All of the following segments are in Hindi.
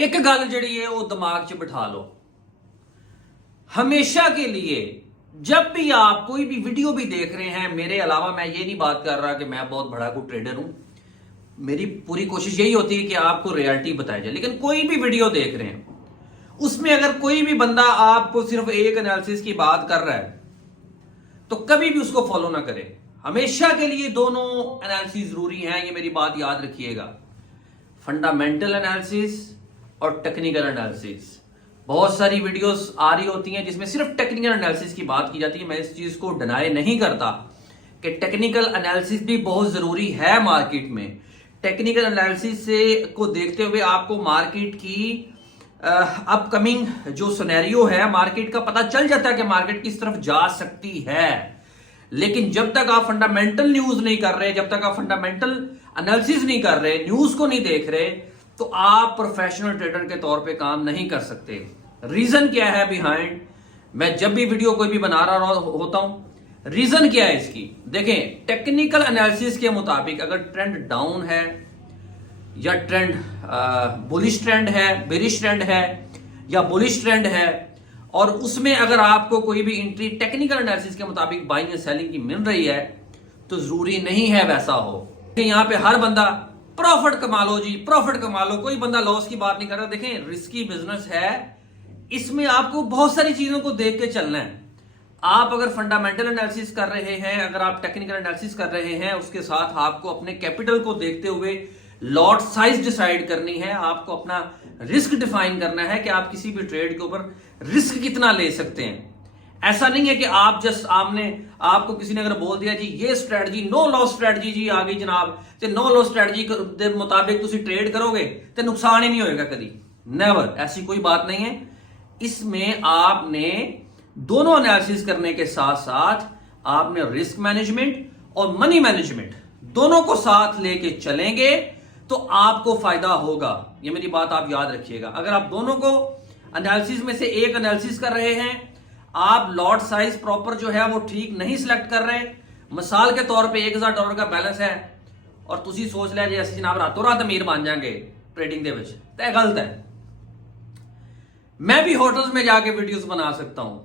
एक गल जिहड़ी है वो दिमाग च बिठा लो, हमेशा के लिए जब भी आप कोई भी वीडियो भी देख रहे हैं, मेरे अलावा मैं ये नहीं बात कर रहा कि मैं बहुत बड़ा कोई ट्रेडर हूं, मेरी पूरी कोशिश यही होती है कि आपको रियलिटी बताई जाए। लेकिन कोई भी वीडियो देख रहे हैं, उसमें अगर कोई भी बंदा आपको सिर्फ एक एनालिसिस की बात कर रहा है तो कभी भी उसको फॉलो ना करें। हमेशा के लिए दोनों एनालिसिस जरूरी हैं, ये मेरी बात याद रखिएगा। फंडामेंटल एनालिसिस और टेक्निकल एनालिसिस। बहुत सारी वीडियोस आ रही होती हैं जिसमें सिर्फ टेक्निकल एनालिसिस की बात की जाती है। मैं इस चीज को डिनाई नहीं करता कि टेक्निकल एनालिसिस भी बहुत जरूरी है मार्केट में। टेक्निकल एनालिसिस से को देखते हुए आपको मार्केट की अपकमिंग जो सिनेरियो है मार्केट का पता चल जाता है कि मार्केट किस तरफ जा सकती है। लेकिन जब तक आप फंडामेंटल न्यूज नहीं कर रहे, जब तक आप फंडामेंटल एनालिसिस नहीं कर रहे, न्यूज को नहीं देख रहे, तो आप प्रोफेशनल ट्रेडर के तौर पे काम नहीं कर सकते। रीजन क्या है बिहाइंड, मैं जब भी वीडियो कोई भी बना रहा होता हूं, रीजन क्या है इसकी? देखें, टेक्निकल एनालिसिस के मुताबिक अगर ट्रेंड डाउन है या ट्रेंड बुलिश ट्रेंड है, बेरिश ट्रेंड है या बुलिश ट्रेंड है, और उसमें अगर आपको कोई भी एंट्री टेक्निकल एनालिसिस के मुताबिक बाइंग या सेलिंग की मिल रही है, तो जरूरी नहीं है वैसा हो। यहां पे हर बंदा प्रॉफिट कमा लो जी, प्रॉफिट कमा लो, कोई बंदा लॉस की बात नहीं कर रहा। देखें, रिस्की बिजनेस है, इसमें आपको बहुत सारी चीजों को देख के चलना है। आप अगर फंडामेंटल एनालिसिस कर रहे हैं, अगर आप टेक्निकल एनालिसिस कर रहे हैं, उसके साथ आपको अपने कैपिटल को देखते हुए लॉट साइज डिसाइड करनी है, आपको अपना रिस्क डिफाइन करना है कि आप किसी भी ट्रेड के ऊपर रिस्क कितना ले सकते हैं। ऐसा नहीं है कि आप जस्ट आपको किसी ने अगर बोल दिया जी ये स्ट्रेटजी नो लॉस स्ट्रेटजी जी आ गई जनाब, तो नो लॉस स्ट्रेटजी के मुताबिक तुम ट्रेड करोगे तो नुकसान ही नहीं होएगा कभी, नेवर, ऐसी कोई बात नहीं है। इसमें आपने दोनों एनालिसिस करने के साथ साथ आपने रिस्क मैनेजमेंट और मनी मैनेजमेंट दोनों को साथ लेके चलेंगे तो आपको फायदा होगा। ये मेरी बात आप याद रखिएगा। अगर आप दोनों को एनालिसिस में से एक एनालिसिस कर रहे हैं, आप लॉट साइज प्रॉपर जो है वो ठीक नहीं सिलेक्ट कर रहे, मिसाल के तौर पे $1000 का बैलेंस है और तुसी सोच लिया जैसे जनाब रातों रात अमीर बन जाएंगे ट्रेडिंग दे विच, तो गलत है। मैं भी होटल्स में जाके वीडियोस बना सकता हूं,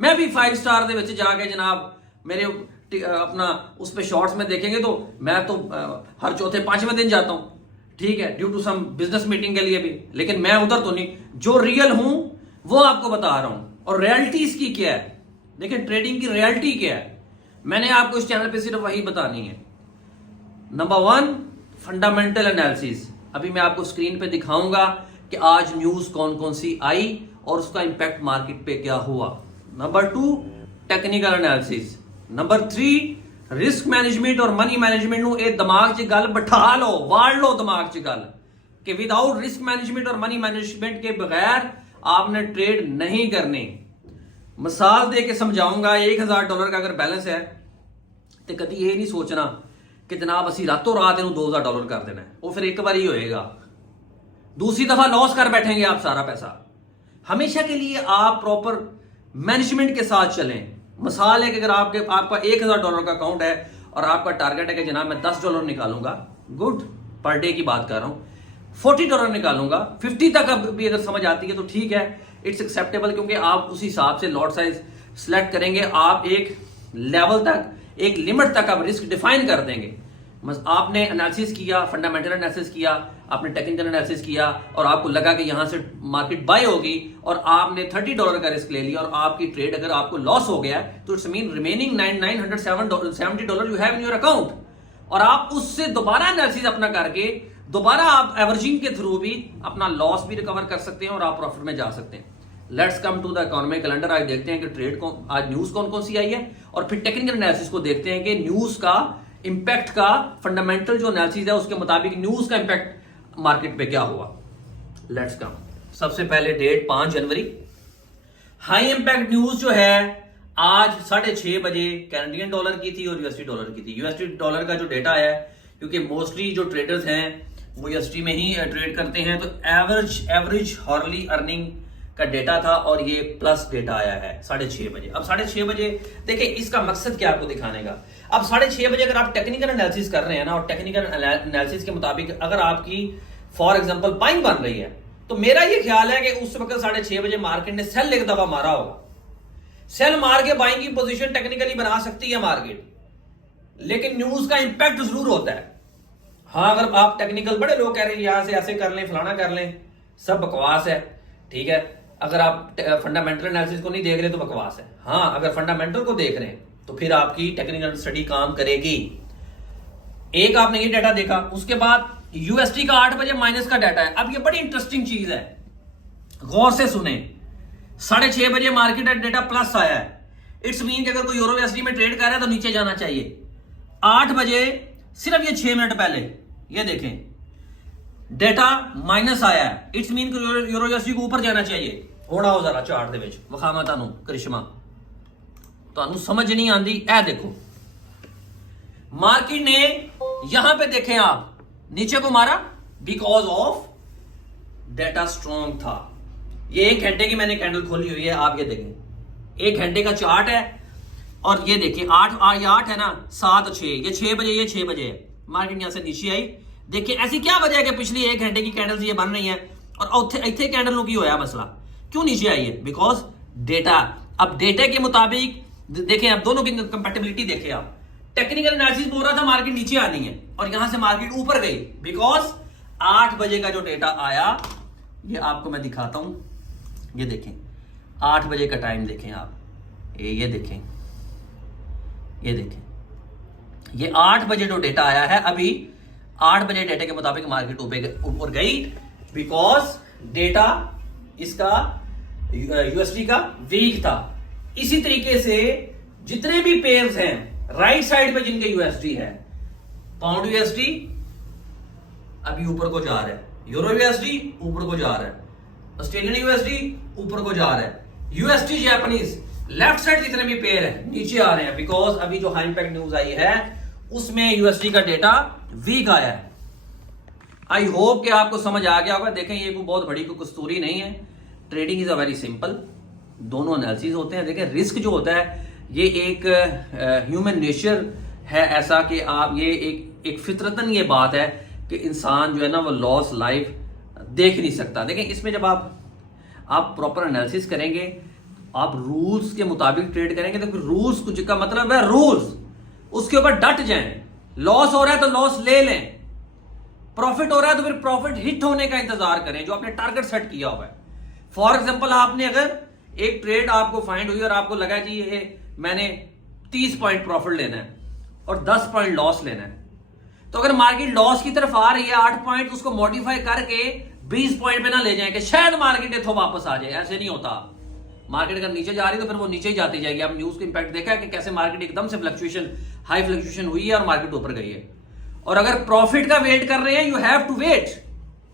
मैं भी 5 स्टार दे विच जाके जनाब मेरे अपना उस पे शॉर्ट्स में देखेंगे तो मैं तो हर चौथे 5वें दिन जाता हूं, ठीक है, due to some business meeting के लिए भी, लेकिन मैं उधर तो नहीं, जो रियल हूं वो आपको बता रहा हूं। और रियलिटी इसकी क्या है, देखिए ट्रेडिंग की रियलिटी क्या है, मैंने आपको इस चैनल पे सिर्फ वही बतानी है। नंबर 1 फंडामेंटल एनालिसिस, अभी मैं आपको स्क्रीन पे दिखाऊंगा कि आज न्यूज कौन कौन सी आई और उसका इंपैक्ट मार्केट पे क्या हुआ। Number 2 technical analysis. Number 3 risk management और मनी मैनेजमेंट ਨੂੰ ਇਹ ਦਿਮਾਗ 'ਚ ਗੱਲ ਬਿਠਾ ਲਓ, ਵਾੜ लो दिमाग 'ਚ ਗੱਲ कि विदाउट रिस्क मैनेजमेंट और मनी मैनेजमेंट के बगैर आपने ट्रेड नहीं करनी। मिसाल दे के समझाऊंगा, $1000 का अगर बैलेंस है तो कभी ये नहीं सोचना कि जनाब असी रातों रात इन्हें $2000 कर देना है, वो फिर एक बार ही होएगा, दूसरी दफा लॉस कर बैठेंगे आप सारा पैसा। हमेशा के लिए आप प्रॉपर मैनेजमेंट के साथ चलें। मिसाल है कि अगर आपका $1000 का अकाउंट है और आपका टारगेट है कि जनाब मैं $10 निकालूंगा, गुड, पर डे की बात कर रहा हूं, $40 निकालूंगा, 50 तक भी अगर समझ आती है तो ठीक है, इट्स एक्सेप्टेबल, क्योंकि आप उस हिसाब से लॉट साइज सिलेक्ट करेंगे, आप एक लेवल तक, एक लिमिट तक आप रिस्क डिफाइन कर देंगे। आपने एनालिसिस किया, फंडामेंटल एनालिसिस किया, आपने टेक्निकल एनालिसिस किया और आपको लगा कि यहां से मार्केट बाय होगी और आपने $30 का रिस्क ले लिया और आपकी ट्रेड अगर आपको लॉस हो गया तो it's mean remaining $970 you have in your account, और आप उससे दोबारा एनालिसिस अपना करके दोबारा आप एवरेजिंग के थ्रू भी अपना लॉस भी रिकवर कर सकते हैं और आप प्रॉफिट में जा सकते हैं। Let's come to the economic calendar. आज देखते हैं कि ट्रेड को आज न्यूज कौन कौन सी आई है और फिर टेक्निकल एनालिसिस को देखते हैं कि न्यूज का इंपैक्ट का फंडामेंटल जो एनालिसिस है उसके मुताबिक न्यूज का इंपैक्ट मार्केट पे क्या हुआ। Let's come. सबसे पहले डेट 5 जनवरी। हाई इंपैक्ट न्यूज जो है आज 6:30 बजे कैनेडियन डॉलर की थी और यूएसडी डॉलर की थी। यूएसडी डॉलर का जो डेटा है, क्योंकि मोस्टली जो ट्रेडर्स हैं वो यूएसडी में ही ट्रेड करते हैं, तो एवरेज हॉर्ली अर्निंग का डेटा था और ये प्लस डेटा आया है 6:30 बजे। अब 6:30 बजे देखिए, इसका मकसद क्या आपको दिखाने का। अब 6:30 बजे अगर आप टेक्निकल एनालिसिस कर रहे हैं ना, और टेक्निकल एनालिसिस के मुताबिक अगर आपकी फॉर एग्जांपल बाइंग बन रही है, तो मेरा ये ख्याल है कि उस वक्त 6:30 बजे मार्केट ने सेल एक दफा मारा होगा। सेल मार के बाइंग की पोजीशन टेक्निकली बना सकती है मार्केट, लेकिन न्यूज का इंपैक्ट जरूर होता है। हाँ, अगर आप टेक्निकल, बड़े लोग कह रहे हैं यहां से ऐसे कर लें, फलाना कर लें, सब बकवास है, ठीक है। अगर आप फंडामेंटल एनालिसिस को नहीं देख रहे तो बकवास है। हाँ, अगर फंडामेंटल को देख रहे हैं तो फिर आपकी टेक्निकल स्टडी काम करेगी। एक आपने ये डाटा देखा, उसके बाद यूएसडी का 8 बजे माइनस का डाटा है। अब ये बड़ी इंटरेस्टिंग चीज है, गौर से सुने। 6:30 बजे मार्केट डेटा प्लस आया है। इट्स मीन कि अगर कोई यूरो यूएसडी में ट्रेड कर रहा है तो नीचे जाना चाहिए। 8 बजे सिर्फ ये 6 मिनट पहले ये देखें डेटा माइनस आया है। इट्स मीन कि यूरो यूएसडी को ऊपर जाना चाहिए। होना हो जरा चार्ट दे विच विखावा तानू करिश्मा, तानू समझ नहीं आंदी। ए देखो मार्केट ने यहां पे देखें आप नीचे को मारा बिकॉज ऑफ डेटा स्ट्रॉन्ग था। ये 1 घंटे की मैंने कैंडल खोली हुई है, आप ये देखें 1 घंटे का चार्ट है और ये देखिए 8 है ना, 7 6, ये 6 बजे, ये 6 बजे है। मार्केट यहां से नीचे आई। देखिए ऐसी क्या वजह है कि पिछली 1 घंटे की कैंडल्स ये बन रही है और इतने कैंडलों की होया मसला क्यों नीचे आई है? Because data. अब डेटा के मुताबिक देखें, अब दोनों की कंपैटिबिलिटी देखें आप। टेक्निकल एनालिसिस बोल रहा था मार्केट नीचे आनी है और यहां से मार्केट ऊपर गई बिकॉज 8 बजे का जो डेटा आया, ये आपको मैं दिखाता हूं। ये देखें 8 बजे का टाइम देखें आप, ये देखें, ये देखें, ये 8 बजे जो डेटा आया है, अभी 8 बजे डेटा के मुताबिक मार्केट ऊपर गई बिकॉज डेटा इसका यूएसडी का वीक था। इसी तरीके से जितने भी पेयर्स हैं राइट साइड पे जिनके यूएसडी है, पाउंड यूएसडी अभी ऊपर को जा रहा है, यूरो यूएसडी ऊपर को जा रहा है, ऑस्ट्रेलियन यूएसडी ऊपर को जा रहा है, यूएसडी जापानीज लेफ्ट साइड जितने भी पेयर है नीचे आ रहे हैं बिकॉज अभी जो हाई इंपैक्ट न्यूज आई है उसमें यूएसडी का डेटा वीक आया है। आई होप कि आपको समझ आ गया होगा। देखें ये कोई बहुत बड़ी कोई कस्तूरी नहीं है, trading is a very simple. दोनों एनालिसिस होते हैं। देखें रिस्क जो होता है ये एक ह्यूमन नेचर है ऐसा कि आप ये एक फितरतन ये बात है कि इंसान जो है ना वो लॉस लाइफ देख नहीं सकता। देखें इसमें जब आप प्रॉपर एनालिसिस करेंगे, आप रूल्स के मुताबिक ट्रेड करेंगे तो फिर रूल्स कुछ का मतलब है रूल्स, उसके ऊपर डट जाएं। लॉस हो रहा है तो लॉस ले लें, प्रॉफिट हो रहा है तो फिर प्रॉफिट हिट होने का इंतजार करें जो आपने टारगेट सेट किया हुआ है। फॉर एग्जांपल आपने अगर एक ट्रेड आपको फाइंड हुई और आपको लगा जी ये मैंने 30 पॉइंट प्रॉफिट लेना है और 10 पॉइंट लॉस लेना है, तो अगर मार्केट लॉस की तरफ आ रही है 8 पॉइंट, उसको मॉडिफाई करके 20 पॉइंट पे ना ले जाएं कि शायद मार्केट इथों वापस आ जाए। ऐसे नहीं होता। मार्केट अगर नीचे जा रही है तो फिर वो नीचे ही जाती जाएगी। आप न्यूज का इंपैक्ट देखा है कि कैसे मार्केट एकदम से हाई फ्लक्चुएशन हुई है और मार्केट ऊपर गई है। और अगर प्रॉफिट का वेट कर रहे हैं, you have to wait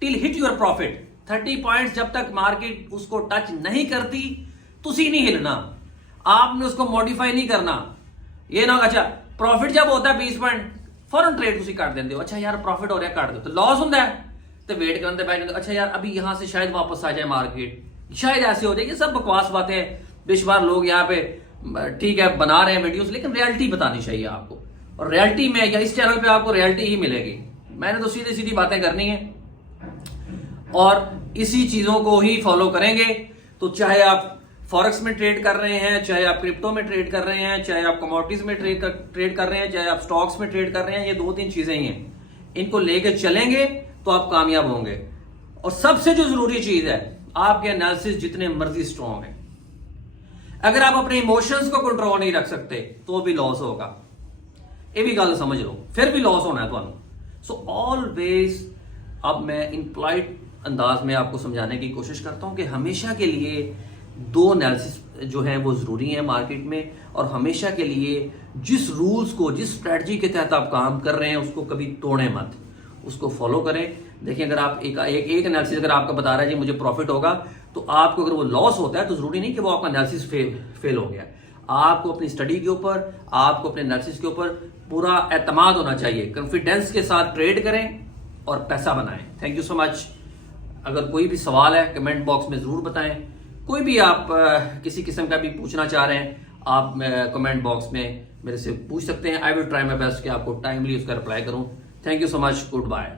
till hit your profit. 30 points जब तक मार्केट उसको टच नहीं करती तुसी नहीं हिलना, आपने उसको मॉडिफाई नहीं करना। ये ना अच्छा प्रॉफिट जब होता है 20 पॉइंट फौरन ट्रेड तुसी काट देंगे हो, अच्छा यार प्रॉफिट हो रहा है काट दो, तो लॉस होता है तो वेट करते बैठ, अच्छा यार अभी यहां से शायद वापस आ जाए मार्केट, शायद ऐसे हो जाए। ये सब बकवास बातें हैं। बेशुमार लोग यहाँ पे ठीक है बना रहे हैं वीडियोस, लेकिन रियलिटी बतानी चाहिए आपको। और रियलिटी में या इस चैनल पे आपको रियलिटी ही मिलेगी। मैंने तो सीधी सीधी बातें करनी है और इसी चीजों को ही फॉलो करेंगे। तो चाहे आप फॉरेक्स में ट्रेड कर रहे हैं, चाहे आप क्रिप्टो में ट्रेड कर रहे हैं, चाहे आप कमोडिटीज में ट्रेड कर रहे हैं, चाहे आप स्टॉक्स में ट्रेड कर रहे हैं, ये 2-3 चीजें ही हैं। इनको लेके चलेंगे तो आप कामयाब होंगे। और सबसे जो जरूरी चीज है, आपके एनालिसिस जितने मर्जी स्ट्रॉन्ग है, अगर आप अपने इमोशंस को कंट्रोल नहीं रख सकते तो भी लॉस होगा। ये भी गल समझ लो, फिर भी लॉस होना है तो। सो ऑलवेज अब मैं इम्प्लाइड अंदाज में आपको समझाने की कोशिश करता हूं कि हमेशा के लिए 2 एनालिसिस जो है वो जरूरी है मार्केट में। और हमेशा के लिए जिस रूल्स को, जिस स्ट्रेटजी के तहत आप काम कर रहे हैं उसको कभी तोड़ें मत, उसको फॉलो करें। देखिए अगर आप एक एनालिसिस अगर आपका बता रहा है जी मुझे प्रॉफिट होगा, तो आपको अगर वो लॉस होता है तो जरूरी नहीं कि वो आपका एनालिसिस फेल हो गया। आपको अपनी स्टडी के ऊपर, आपको अपने एनालिसिस के ऊपर पूरा एतमाद होना चाहिए। कॉन्फिडेंस के साथ ट्रेड करें और पैसा बनाएं। Thank you so much. अगर कोई भी सवाल है कमेंट बॉक्स में जरूर बताएं। कोई भी आप किसी किस्म का भी पूछना चाह रहे हैं, आप कमेंट बॉक्स में मेरे से पूछ सकते हैं। I will try my best कि आपको टाइमली उसका रिप्लाई करूं। Thank you so much. Good bye.